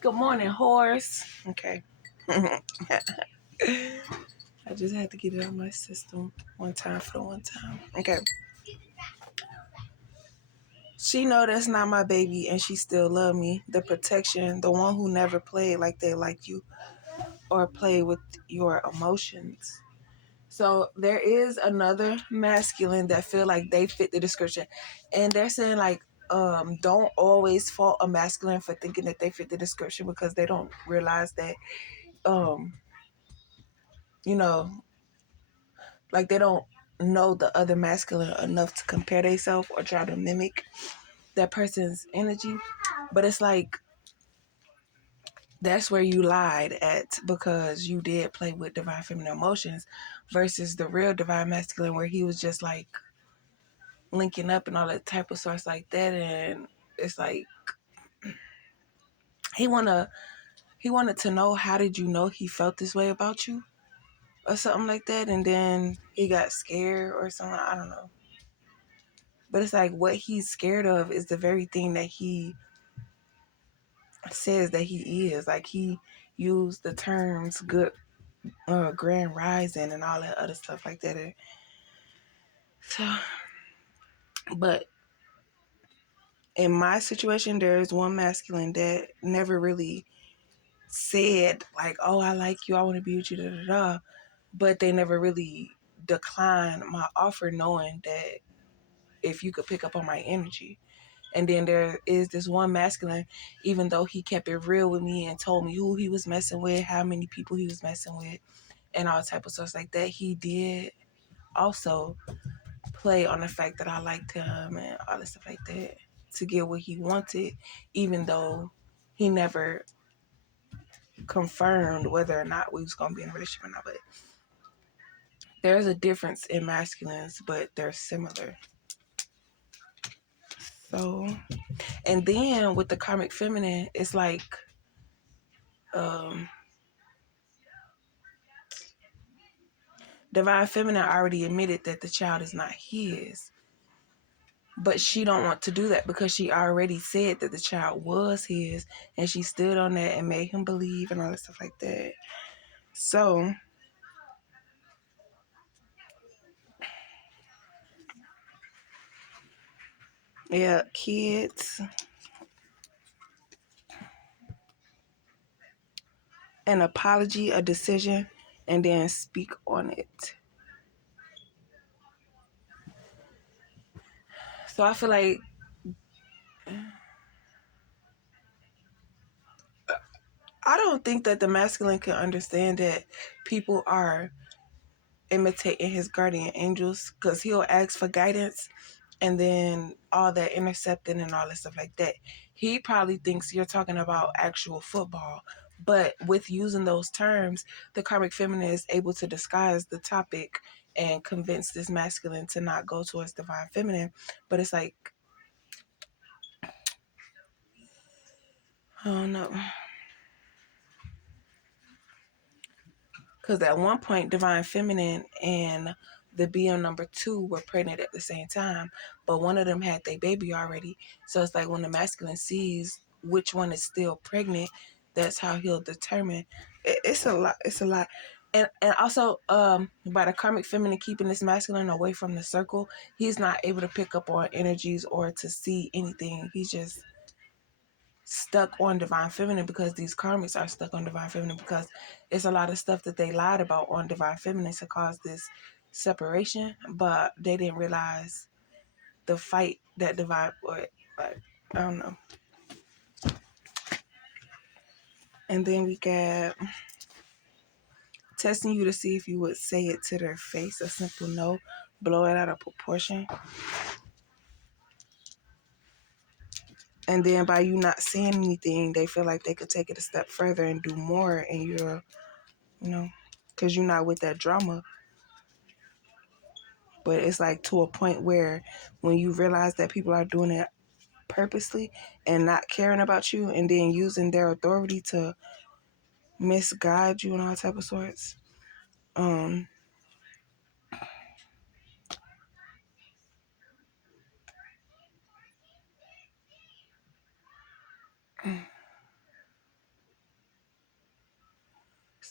Good morning, horse. Okay. I just had to get it out of my system one time for the one time. Okay. She know that's not my baby and she still love me. The protection, the one who never played like they like you or play with your emotions. So there is another masculine that feel like they fit the description. And they're saying like, don't always fault a masculine for thinking that they fit the description because they don't realize that um, you know, like they don't know the other masculine enough to compare themselves or try to mimic that person's energy. But it's like that's where you lied at because you did play with divine feminine emotions versus the real divine masculine where he was just like linking up and all that type of sorts like that. And it's like he wanted to know, how did you know he felt this way about you or something like that, and then he got scared or something. I don't know. But it's like what he's scared of is the very thing that he says that he is. Like he used the terms good, grand rising and all that other stuff like that. So, but in my situation, there is one masculine that never really said like, "Oh, I like you. I want to be with you." Da da da. But they never really declined my offer, knowing that if you could pick up on my energy. And then there is this one masculine, even though he kept it real with me and told me who he was messing with, how many people he was messing with, and all type of stuff like that, he did also play on the fact that I liked him and all this stuff like that to get what he wanted, even though he never confirmed whether or not we was going to be in a relationship or not. But there's a difference in masculines, but they're similar. So, and then with the karmic feminine, it's like, um, divine feminine already admitted that the child is not his, but she don't want to do that because she already said that the child was his, and she stood on that and made him believe and all that stuff like that. So yeah, kids, an apology, a decision, and then speak on it. So I feel like I don't think that the masculine can understand that people are imitating his guardian angels, because he'll ask for guidance and then all that intercepting and all that stuff like that. He probably thinks you're talking about actual football, but with using those terms, the karmic feminine is able to disguise the topic and convince this masculine to not go towards divine feminine. But it's like, I don't know. Because at one point, divine feminine and the BM number 2 were pregnant at the same time, but one of them had their baby already. So it's like when the masculine sees which one is still pregnant, that's how he'll determine. It's a lot. It's a lot. And also, by the karmic feminine keeping this masculine away from the circle, he's not able to pick up on energies or to see anything. He's just stuck on divine feminine because these karmics are stuck on divine feminine because it's a lot of stuff that they lied about on divine feminine to cause this separation, but they didn't realize the fight that divine, or like, I don't know. And then we got testing you to see if you would say it to their face, a simple no, blow it out of proportion. And then by you not saying anything, they feel like they could take it a step further and do more, and you're, because you're not with that drama. But it's like to a point where when you realize that people are doing it purposely and not caring about you and then using their authority to misguide you and all type of sorts. Um,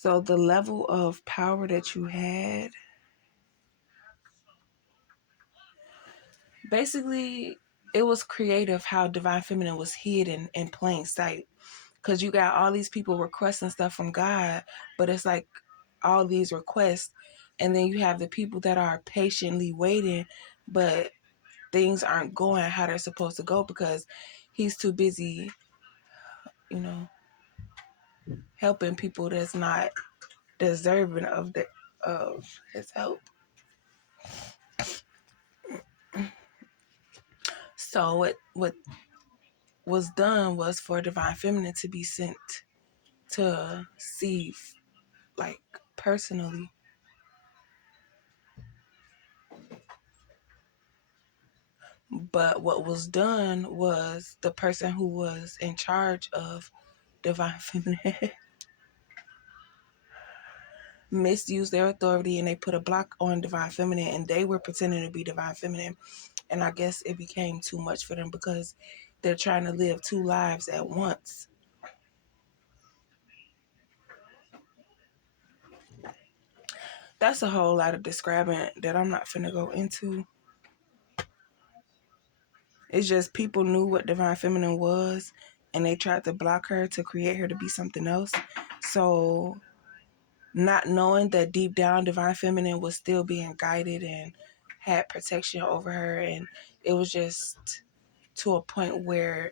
So the level of power that you had, basically, it was creative how Divine Feminine was hidden in plain sight. Because you got all these people requesting stuff from God, but it's like all these requests, and then you have the people that are patiently waiting, but things aren't going how they're supposed to go because he's too busy, helping people that's not deserving of his help. So what was done was for Divine Feminine to be sent to see, like, personally. But what was done was the person who was in charge of Divine Feminine misused their authority, and they put a block on Divine Feminine, and they were pretending to be Divine Feminine. And I guess it became too much for them because they're trying to live two lives at once. That's a whole lot of describing that I'm not finna go into. It's just people knew what Divine Feminine was, and they tried to block her to create her to be something else. So, not knowing that deep down Divine Feminine was still being guided and had protection over her, and it was just to a point where